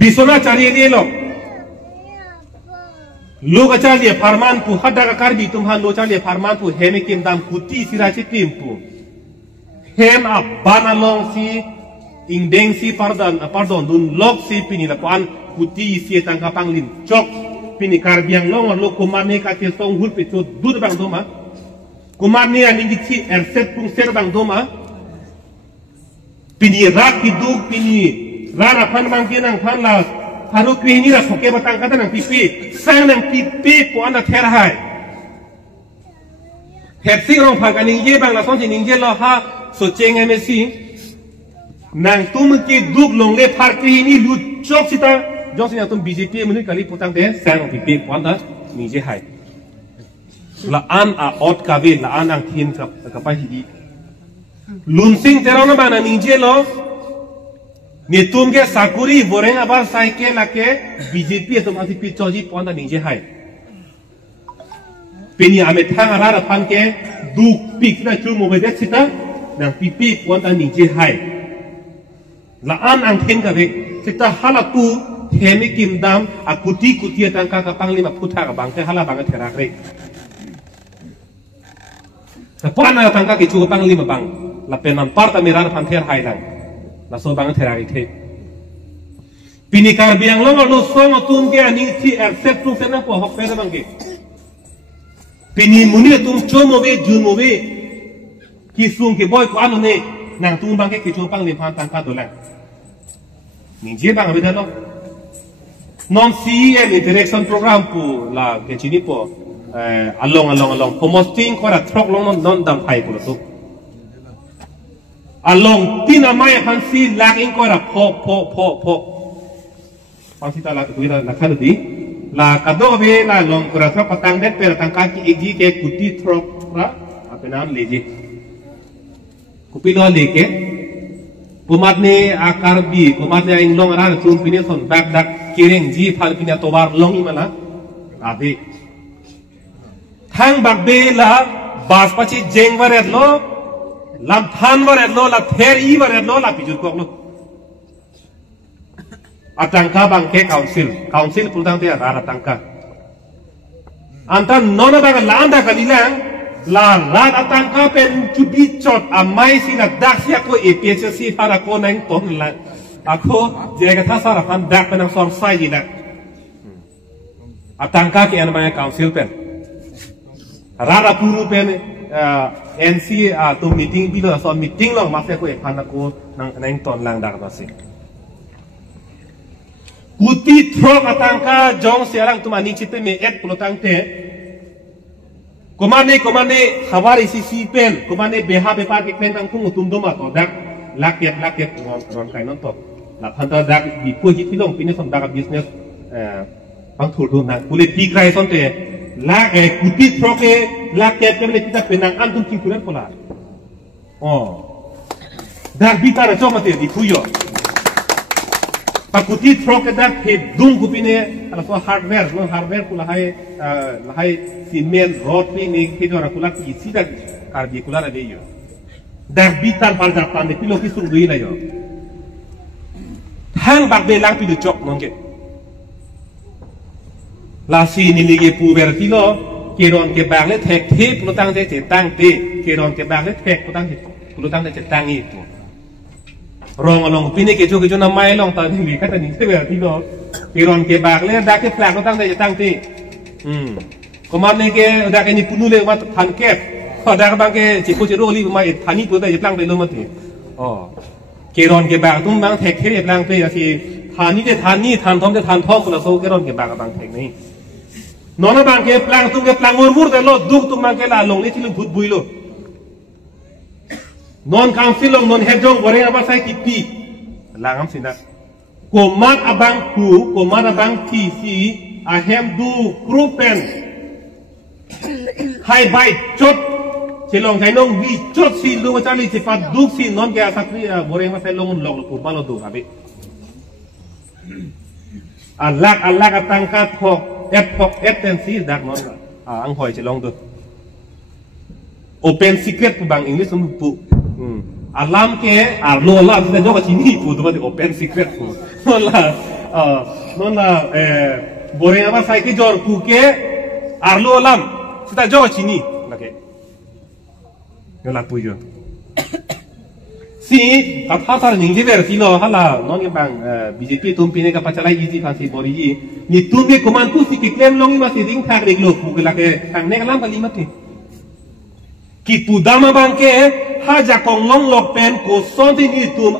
bisona cari dia lo lo cari dia farman pu hada kakar di tumhan lo cari dia farman pu heme kim dam kuti siraci tim pu hem abana long si ingdeng si pardon dun lok si pini lapuan kuti si tangka panglin cok pini karbiang long lo kumane katil tong hul pitu dud bang doma kumane aning si erset pung ser bang doma pini rak hiduk pini rara pan bang kinang pan la haru kini ra soke batang kata nang pipi sang nang pipi po anda terhai hepsi rong pakai ningje bang la sonsi ningje lo ha so ceng emesi nang tum ki duk long le par kini lu chok sita jong sini tum BJP muni kali putang de sang pipi po anda ningje hai la an a ot kabe la an ang kin kapai hidi lunsing terona bana ningje lo ni tum ke sakuri boreng abar cycle lake BJP tum anti pichoji po anda ningje hai pini ame thang ara pan ke duk pik na chu mo bedet sita nang pipi po anda ningje hai la an ang kin kabe sita halapu hemi kimdam akuti kutia tangka ka panglima putha ka bangke hala bang therak re pana tangka ki chu panglima bang la penan parta miran pan ther hai lang la so bang therak the pini kar biang lo lo so ma tum ke ani si accept tu sena ko hok pera bang ke pini muni tum cho mo be jun mo be ki sung ke boy ko anu ne nang tum bang ke ki chu panglim pan tangka do lang ni je bang be da lo non si interaction program pu la ke chini po along promoting ko ra trok long non dam thai ko so along tina mai han si lak in ko ra pho han si ta la tu la kha di la ka do be la long ko ra trok patang det per tang ka ki egi ke kuti trok ra apenam leji kupi lo leke pumat ne akar bi pumat ne ing long ra chum pine son dak kiring ji phal pine tobar long imala abi thang bakbe la bas pachi jeng baret lo lam than baret lo la ther I baret lo la pijur kok lo atangka bangke council pultang te ara atangka anta nona bang la anda kalilang la rat atangka pen chubi chot amai sina daksia ko EPSC para ko nang ton la ako jega tha sara han dak penang sor sai jina atangka ki an bang council pen rara puru pen NC tu meeting bilo so meeting long ma se ko e phana ko nang ton lang dak na se kuti throk atangka jong serang tumani chipe me et pulotang te komane khabar isi si pen komane beha bepa ke pen tang tung tum doma to dak laket ron kai non to la phanta dak bi ko hi tilong pine som dak business bang thul dum nang kule pi krai son te la kuti throk e laket ke le kita penang antum king kuren pola dak bitara chomate di khuyo pakuti throk ke dak he dung kupine ala so hardware kula hai cement rod ni kidora kula ki sida karbi kula na deyo dak bitar paljar pande pilo ki sung dui la yo thang bak be lang pi du chok nonge la si ni ligi pu ber ti lo keron ke bak le thek the plo tang te tang te keron ke bak le thek plo tang te tang I rong along pini ke chu na mai long ta ni ka ta ni se ber ti lo keron ke bak le dak ke plak plo tang te tang te komar ne ke dak ni punu le ma than kep dak bang ke chi ko chi ro li ma thani pu te plang te lo ma ti keron ke bak tum bang thek the plang te asi thani te thani than thom te than thom ko la so keron ke bak bang thek ni nona bang ke plang tum ke plang mur te lo duk tum bang ke la long ni chi lu phut bui lo non council long non hejong bore aba sai ki pi langam sina komat abang ku komat abang ti si ahem du krupen hai bai chot silong kai nong vi chot si lu ma chali si pat duk si non ke asakri bore ma sai long long ku malo du abi alak atangka thok tensi dak non ang hoi silong du open secret pu bang english um pu alam ke arlo la se jo ka chini pu du ma open secret pu la non boreng apa sai ke jor ku ke arlo lam kita jor sini lagi ngelak pujo si kata tar ningji versi lo hala non yang bang BJP tumpi ne kapal calai easy fancy bori ni tumpi kumantu si kiklem longi masih ding thak reglo ku ke lagi thang ne kalam kali mati ki pudama bang ke haja kong long lok pen ko sonti ni tum